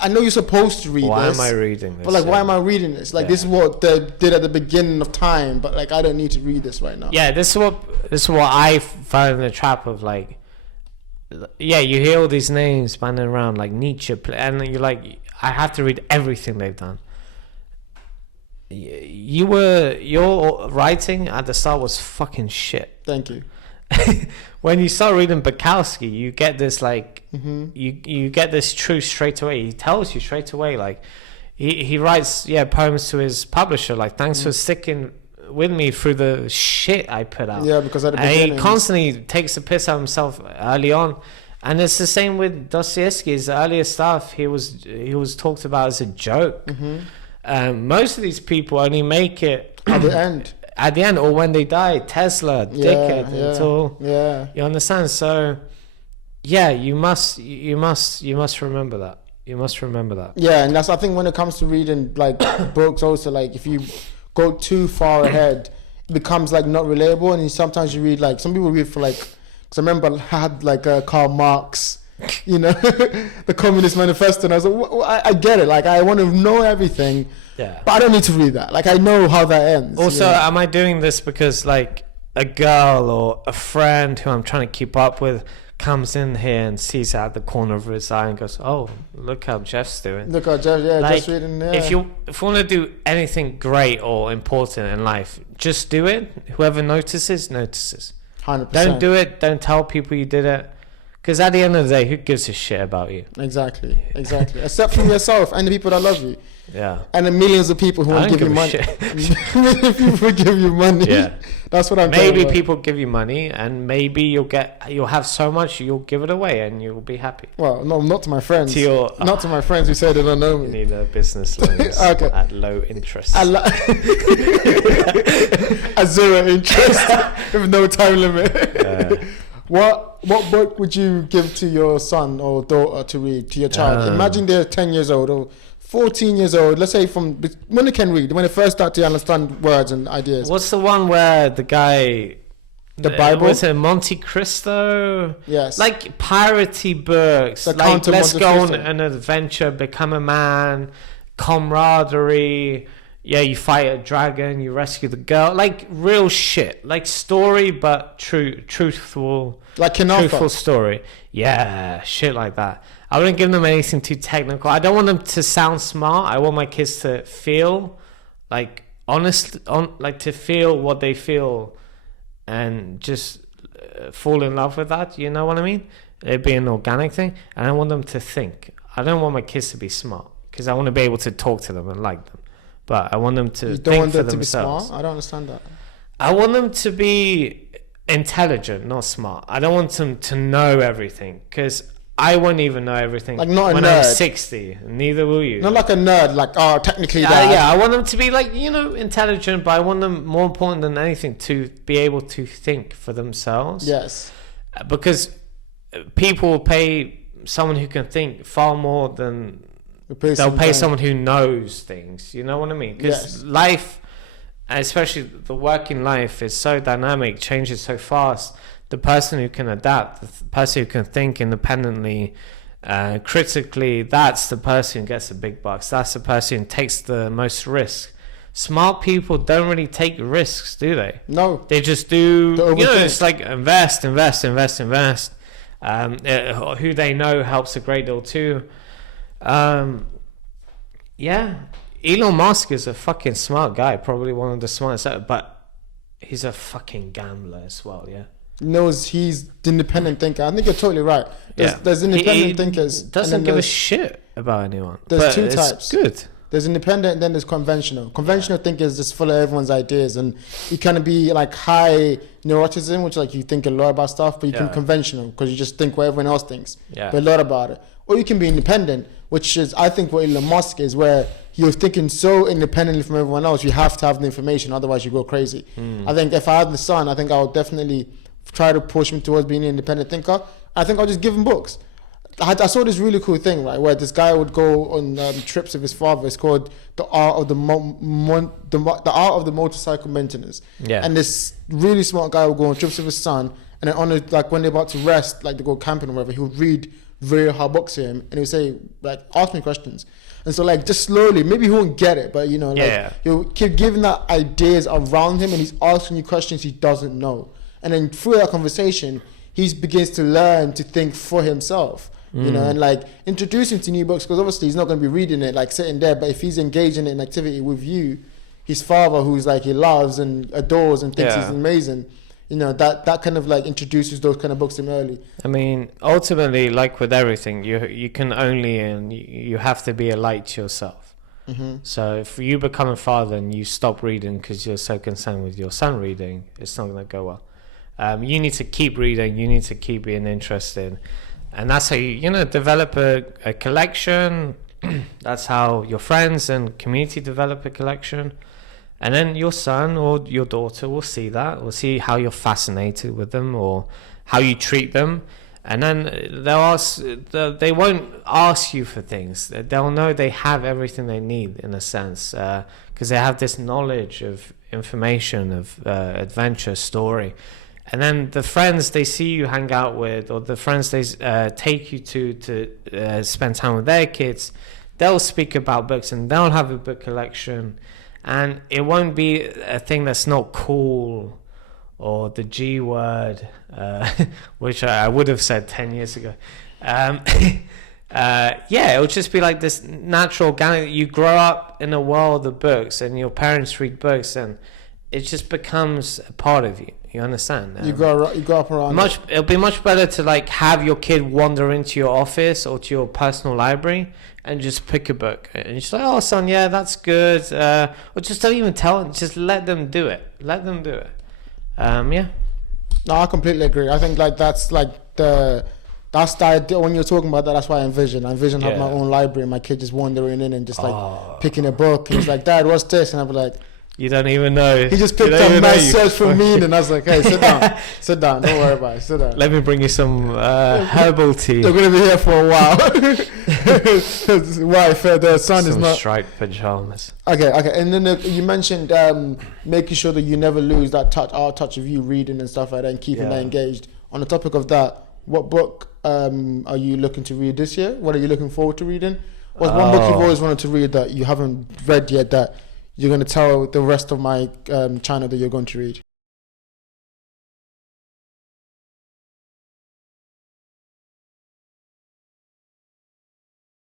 I know you're supposed to read this. Why am I reading this? But like, why am I reading this? Like, this is what they did at the beginning of time. But like, I don't need to read this right now. Yeah, this is what I fell in the trap of. Like, yeah, you hear all these names banding around like Nietzsche, and you're like, I have to read everything they've done. Your writing at the start was fucking shit. Thank you. When you start reading Bukowski, you get this like you get this truth straight away. He tells you straight away, like he writes poems to his publisher, like, thanks for sticking with me through the shit I put out. Yeah, because at the beginning he constantly takes the piss out of himself early on. And it's the same with Dostoevsky. His earlier stuff, he was talked about as a joke. Most of these people only make it at the end. At the end, or when they die. Tesla, dickhead, it's all. Yeah. You understand? So, yeah, you must remember that. You must remember that. Yeah, and that's, I think, when it comes to reading like books, also, like, if you go too far ahead, it becomes like not relatable. And sometimes you read, like, some people read for like, because I remember I had like Karl Marx, you know, the Communist Manifesto, and I was like, I get it, like, I want to know everything. Yeah. But I don't need to read that. Like, I know how that ends. Also, am I doing this because like a girl or a friend who I'm trying to keep up with comes in here and sees out the corner of his eye and goes, "Oh, look how Jeff's doing." Look how Jeff, like, just reading. Yeah. If you want to do anything great or important in life, just do it. Whoever notices, notices. 100%. Don't do it. Don't tell people you did it. Because at the end of the day, who gives a shit about you? Exactly. Except from yourself and the people that love you. Yeah. And the millions of people who will give you money. Millions of people give you money. Yeah. That's what I'm Maybe people give you money, and maybe you'll have so much you'll give it away and you'll be happy. Well, no, not to my friends. To my friends who say they don't know me. You need a business loans okay. At low interest. At 0 interest with no time limit. What book would you give to your son or daughter to read, to your child? Imagine they're 10 years old or 14 years old, let's say, from when they can read, when they first start to understand words and ideas. What's the one where the guy... The Bible? Was it Monte Cristo? Yes. Like piratey books. Like, let's go on an adventure, become a man, camaraderie. Yeah, you fight a dragon, you rescue the girl. Like real shit. Like story, but truthful. Like Kinafa. Truthful story. Yeah, shit like that. I wouldn't give them anything too technical. I don't want them to sound smart. I want my kids to feel like like to feel what they feel and just fall in love with that. You know what I mean? It'd be an organic thing. And I want them to think. I don't want my kids to be smart because I want to be able to talk to them and like them. But I want them to think for themselves. You don't want them to be smart? I don't understand that. I want them to be intelligent, not smart. I don't want them to know everything because I won't even know everything. Like not when a nerd. I'm 60. Neither will you. Not like a nerd, like, oh, technically that. Yeah, I want them to be like, intelligent, but I want them, more important than anything, to be able to think for themselves. Yes. Because people will pay someone who can think far more than they'll pay someone who knows things. You know what I mean? Because life, especially the working life, is so dynamic, changes so fast. The person who can adapt, the person who can think independently, critically, that's the person who gets the big bucks. That's the person who takes the most risk. Smart people don't really take risks, do they? No. They just do, it's like invest. Who they know helps a great deal too. Elon Musk is a fucking smart guy, probably one of the smartest ever, but he's a fucking gambler as well, knows he's the independent thinker. I think you're totally right. There's independent thinkers. Doesn't give a shit about anyone. There's two types. Good. There's independent and then there's conventional. Conventional thinkers just full of everyone's ideas, and you kind of be like high neuroticism, which like you think a lot about stuff, but you can be conventional because you just think what everyone else thinks, but a lot about it. Or you can be independent, which is I think what Elon Musk is, where you're thinking so independently from everyone else, you have to have the information, otherwise you go crazy. I think if I had the son, I think I would definitely try to push him towards being an independent thinker. I think I'll just give him books. I saw this really cool thing, right, where this guy would go on trips with his father. It's called the art of the motorcycle maintenance. And this really smart guy would go on trips with his son, And then on the, like when they're about to rest, like they go camping or whatever, he would read very hard books to him, and he would say like, ask me questions. And so like just slowly, maybe he won't get it, but you know, like you'll keep giving that ideas around him, and he's asking you questions he doesn't know. And then through that conversation, he begins to learn to think for himself. You know, and like introduce him to new books, because obviously he's not going to be reading it like sitting there, but if he's engaging in an activity with you, his father, who's like he loves and adores and thinks he's amazing, you know, that kind of like introduces those kind of books to him early. I mean, ultimately, like with everything, you can only, and you have to be a light to yourself. So if you become a father and you stop reading because you're so concerned with your son reading, it's not going to go well. You need to keep reading, you need to keep being interested, and that's how you know, develop a collection. That's how your friends and community develop a collection. And then your son or your daughter will see that, will see how you're fascinated with them or how you treat them. And then they won't ask you for things. They'll know they have everything they need, in a sense, because they have this knowledge of information, of adventure, story. And then the friends they see you hang out with, or the friends they take you to spend time with their kids, they'll speak about books and they'll have a book collection. And it won't be a thing that's not cool or the G word, which I would have said 10 years ago. It'll just be like this natural organic. You grow up in a world of books and your parents read books, and it just becomes a part of you. You understand? You grow up around It'll be much better to like have your kid wander into your office or to your personal library and just pick a book, and you're just like, oh son, yeah, that's good, or just don't even tell them, just let them do it. No, I completely agree. I think like that's the idea. When you're talking about that, that's why I envision having my own library and my kid just wandering in and just like picking a book, and he's like, Dad, what's this? And I'll be like, you don't even know. He just picked up my search for meaning, and I was like, hey, sit down, don't worry about it, sit down. Let me bring you some herbal tea. They're going to be here for a while. Wife, the son is not... striped pajamas. Okay, and then you mentioned making sure that you never lose that touch of you reading and stuff like that, and keeping that engaged. On the topic of that, what book are you looking to read this year? What are you looking forward to reading? What's one book you've always wanted to read that you haven't read yet that you're going to tell the rest of my channel that you're going to read?